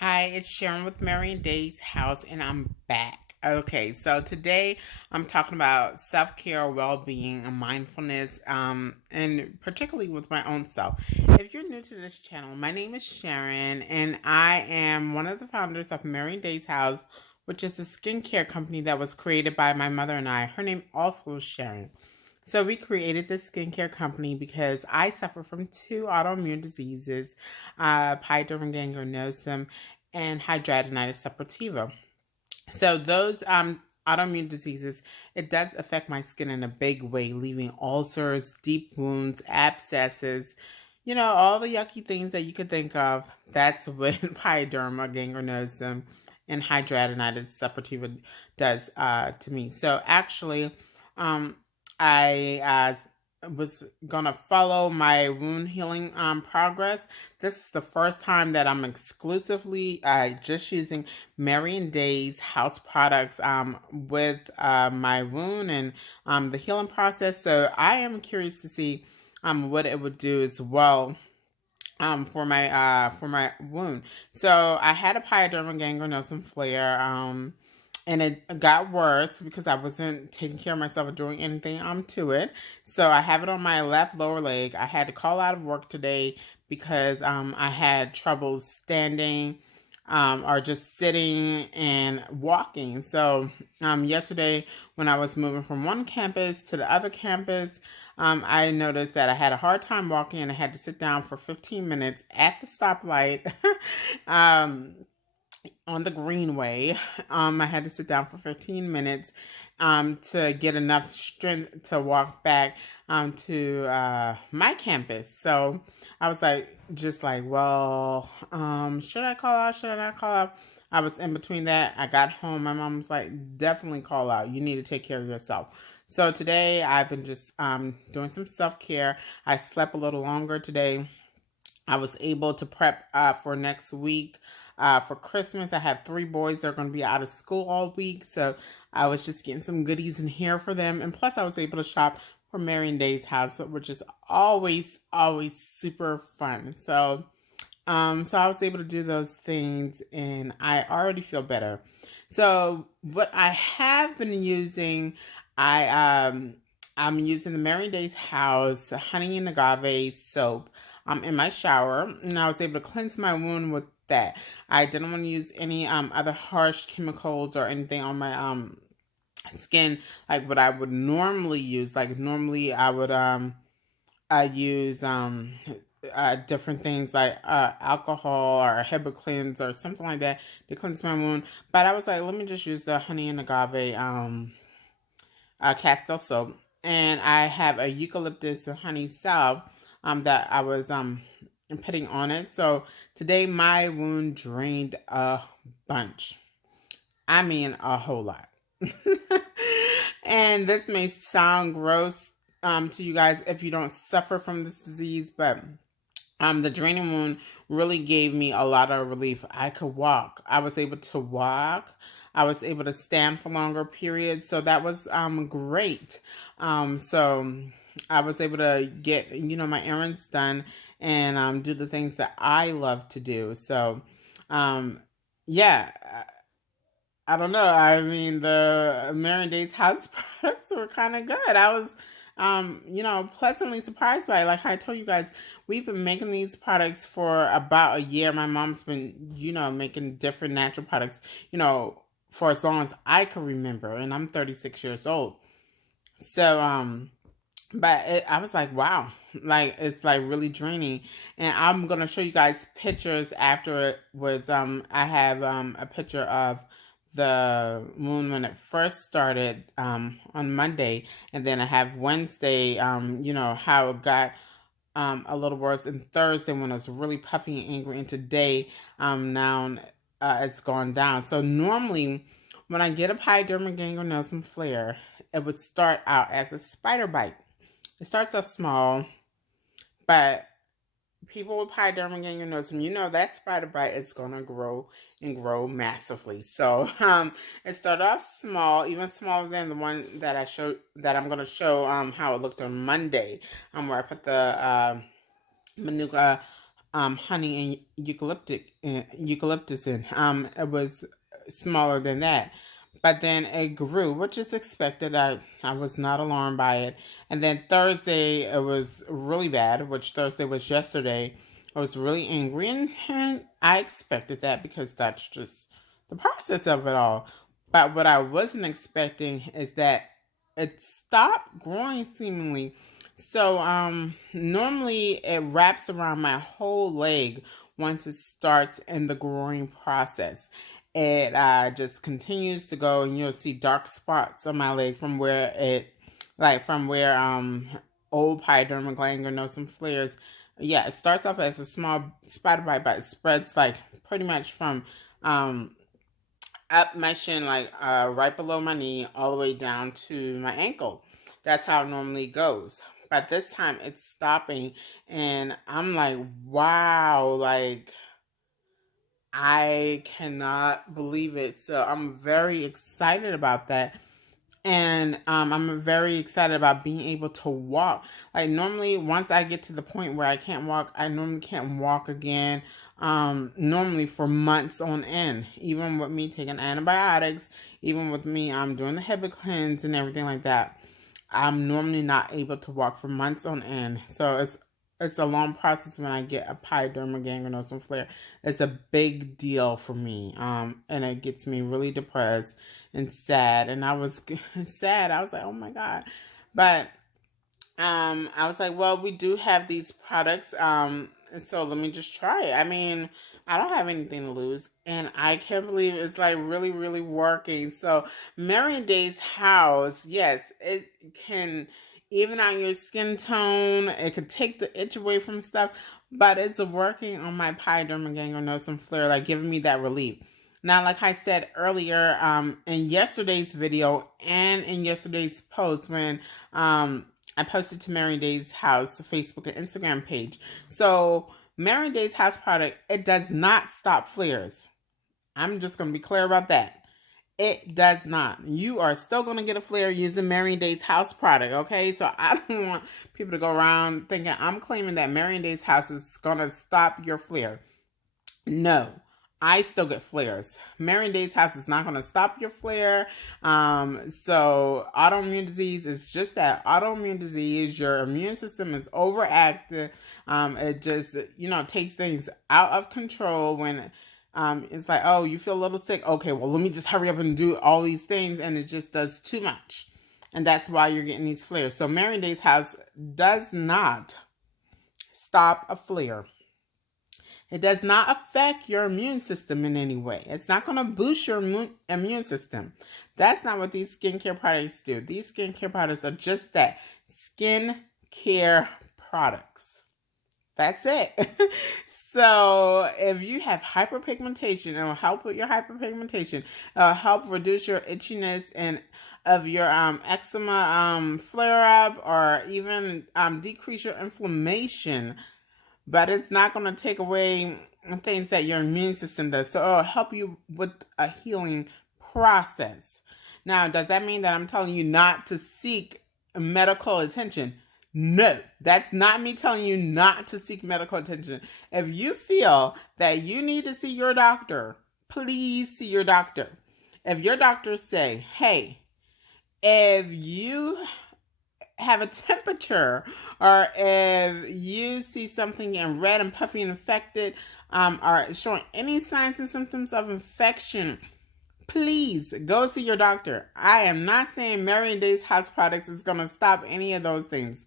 Hi, it's Sharon with Marion Day's House, and I'm back. Okay, so today I'm talking about self care, well being, and mindfulness, and particularly with my own self. If you're new to this channel, my name is Sharon, and I am one of the founders of Marion Day's House, which is a skincare company that was created by my mother and I. Her name also is Sharon. So we created this skincare company because I suffer from two autoimmune diseases, Pyoderma gangrenosum and hidradenitis suppurativa. So those autoimmune diseases, it does affect my skin in a big way, leaving ulcers, deep wounds, abscesses, all the yucky things that you could think of. That's what pyoderma gangrenosum and hidradenitis suppurativa does to me. So actually, um, I was gonna follow my wound healing progress. This is the first time that I'm exclusively just using Marion Day's house products with my wound and the healing process. So I am curious to see what it would do as well for my wound. So I had a pyoderma gangrenosum flare and it got worse because I wasn't taking care of myself or doing anything to it. So I have it on my left lower leg. I had to call out of work today because I had trouble standing or just sitting and walking. So yesterday when I was moving from one campus to the other campus, I noticed that I had a hard time walking and I had to sit down for 15 minutes at the stoplight. um, on the greenway. I had to sit down for 15 minutes to get enough strength to walk back to my campus. So I was well, should I call out? Should I not call out? I was in between that. I got home. My mom was like, definitely call out. You need to take care of yourself. So today I've been just doing some self care. I slept a little longer today. I was able to prep for next week. For Christmas, I have three boys. They're going to be out of school all week. So I was just getting some goodies in here for them. And plus, I was able to shop for Marion Day's house, which is always super fun. So I was able to do those things and I already feel better. So what I have been using, I'm using the Marion Day's House honey and agave soap in my shower, and I was able to cleanse my wound with that. I didn't want to use any other harsh chemicals or anything on my skin like what I would normally use. Like normally I use different things like alcohol or Hibiclens or something like that to cleanse my wound. But I was like, let me just use the honey and agave castile soap, and I have a eucalyptus and honey salve that I was putting on it. So today my wound drained a bunch. I mean a whole lot. And this may sound gross to you guys if you don't suffer from this disease, but the draining wound really gave me a lot of relief. I could walk. I was able to walk. I was able to stand for longer periods. So that was great. So I was able to get, my errands done and do the things that I love to do. So, yeah, I don't know. I mean, the Marion Day's house products were kind of good. I was, pleasantly surprised by it. Like I told you guys, we've been making these products for about a year. My mom's been, making different natural products, for as long as I can remember. And I'm 36 years old. So, I was like, wow, like it's like really draining. And I'm gonna show you guys pictures afterwards. I have a picture of the moon when it first started on Monday, and then I have Wednesday. How it got a little worse, and Thursday when it was really puffy and angry, and today now it's gone down. So normally when I get a pyoderma gangrenosum flare, it would start out as a spider bite. It starts off small, but people with pyoderma gangrenosum, that spider bite is going to grow and grow massively. So it started off small, even smaller than the one that I'm going to show how it looked on Monday, where I put the Manuka honey and eucalyptus in. It was smaller than that. But then it grew, which is expected. I was not alarmed by it. And then Thursday, it was really bad, which Thursday was yesterday. I was really angry, and I expected that because that's just the process of it all. But what I wasn't expecting is that it stopped growing seemingly. So normally it wraps around my whole leg once it starts in the growing process. It just continues to go, and you'll see dark spots on my leg from where old Pyoderma gangrenosum flares. Yeah, it starts off as a small spider bite, but it spreads like pretty much from up my shin, like right below my knee, all the way down to my ankle. That's how it normally goes. But this time it's stopping, and I'm like, wow, like I cannot believe it. So I'm very excited about that. And I'm very excited about being able to walk. Like normally, once I get to the point where I can't walk, I normally can't walk again. Normally for months on end. Even with me taking antibiotics, even with me doing the HEPA cleanse and everything like that, I'm normally not able to walk for months on end. So it's a long process when I get a Pyoderma gangrenosum flare. It's a big deal for me. And it gets me really depressed and sad. And I was sad. I was like, oh my God. But I was like, well, we do have these products. So let me just try it. I mean, I don't have anything to lose. And I can't believe it's like really, really working. So Marion Day's House, yes, it can even out your skin tone. It could take the itch away from stuff, but it's working on my Pyoderma gangrenosum flare, like giving me that relief. Now, like I said earlier, in yesterday's video and in yesterday's post when I posted to Marion Day's House Facebook and Instagram page. So Marion Day's House product, it does not stop flares. I'm just going to be clear about that. It does not. You are still going to get a flare using Marion Day's House product, okay? So I don't want people to go around thinking I'm claiming that Marion Day's House is going to stop your flare. No. I still get flares. Marion Day's House is not going to stop your flare. So autoimmune disease is just that. Autoimmune disease, your immune system is overactive. It just, takes things out of control when it's like, oh, you feel a little sick. Okay, well, let me just hurry up and do all these things. And it just does too much. And that's why you're getting these flares. So Marion Day's House does not stop a flare. It does not affect your immune system in any way. It's not going to boost your immune system. That's not what these skincare products do. These skincare products are just that, skincare products. That's it. So if you have hyperpigmentation, it will help with your hyperpigmentation. It will help reduce your itchiness and of your eczema flare-up, or even decrease your inflammation. But it's not going to take away things that your immune system does. So it'll help you with a healing process. Now, does that mean that I'm telling you not to seek medical attention? No, that's not me telling you not to seek medical attention. If you feel that you need to see your doctor, please see your doctor. If your doctor say, hey, if you have a temperature, or if you see something in red and puffy and infected, or showing any signs and symptoms of infection, please go see your doctor. I am not saying Marion Day's House products is going to stop any of those things.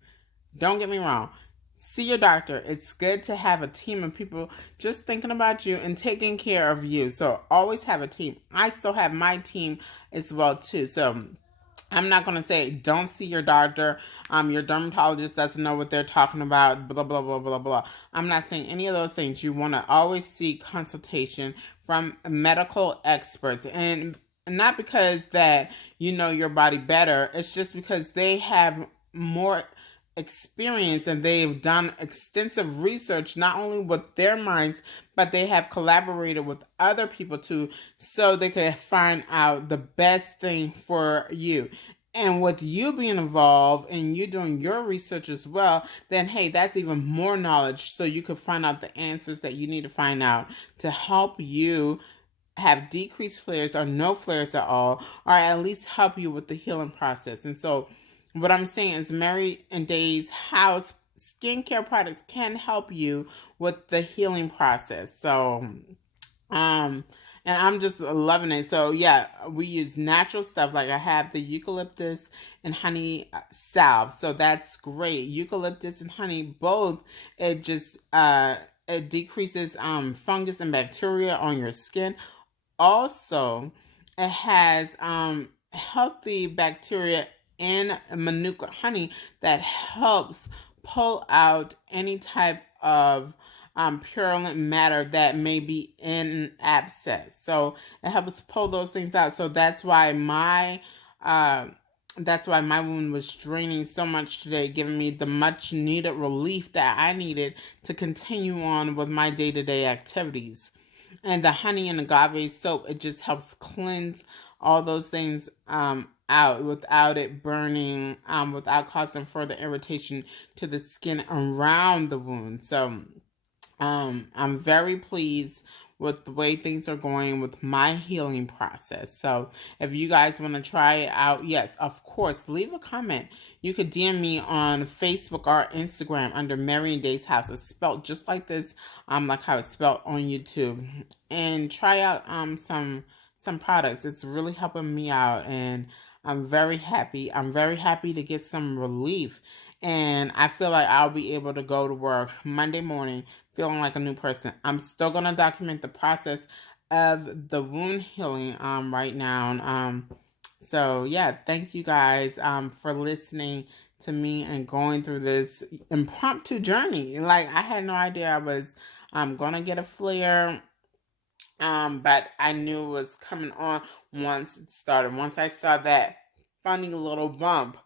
Don't get me wrong. See your doctor. It's good to have a team of people just thinking about you and taking care of you. So always have a team. I still have my team as well too. So I'm not going to say don't see your doctor. Your dermatologist doesn't know what they're talking about, blah, blah, blah, blah, blah. I'm not saying any of those things. You want to always seek consultation from medical experts. And not because that you know your body better. It's just because they have more experience and they've done extensive research, not only with their minds, but they have collaborated with other people too, so they can find out the best thing for you. And with you being involved and you doing your research as well, then hey, that's even more knowledge. So you can find out the answers that you need to find out to help you have decreased flares or no flares at all, or at least help you with the healing process. And so what I'm saying is Mary and Day's house skincare products can help you with the healing process. So and I'm just loving it. So yeah, we use natural stuff. Like I have the eucalyptus and honey salve. So that's great. Eucalyptus and honey both, it just it decreases fungus and bacteria on your skin. Also, it has healthy bacteria in manuka honey that helps pull out any type of purulent matter that may be in an abscess. So it helps pull those things out. So that's why my wound was draining so much today, giving me the much needed relief that I needed to continue on with my day-to-day activities. And the honey and agave soap, it just helps cleanse all those things out without it burning, without causing further irritation to the skin around the wound. So I'm very pleased with the way things are going with my healing process. So if you guys want to try it out, yes, of course, leave a comment. You could DM me on Facebook or Instagram under Marion Day's House. It's spelled just like this, like how it's spelled on YouTube. And try out some products. It's really helping me out, and I'm very happy. I'm very happy to get some relief. And I feel like I'll be able to go to work Monday morning feeling like a new person. I'm still going to document the process of the wound healing right now. So yeah, thank you guys for listening to me and going through this impromptu journey. Like, I had no idea I was going to get a flare. But I knew it was coming on once it started. Once I saw that funny little bump,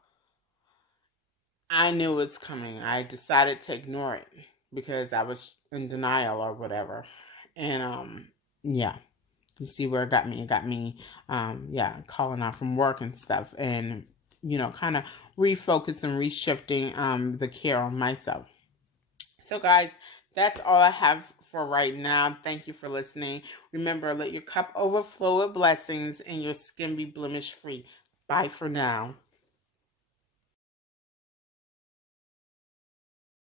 I knew it was coming. I decided to ignore it because I was in denial or whatever. And yeah, you see where it got me. It got me, yeah, calling out from work and stuff, and kind of refocusing, reshifting the care on myself. So guys, that's all I have for right now. Thank you for listening. Remember, let your cup overflow with blessings and your skin be blemish free. Bye for now.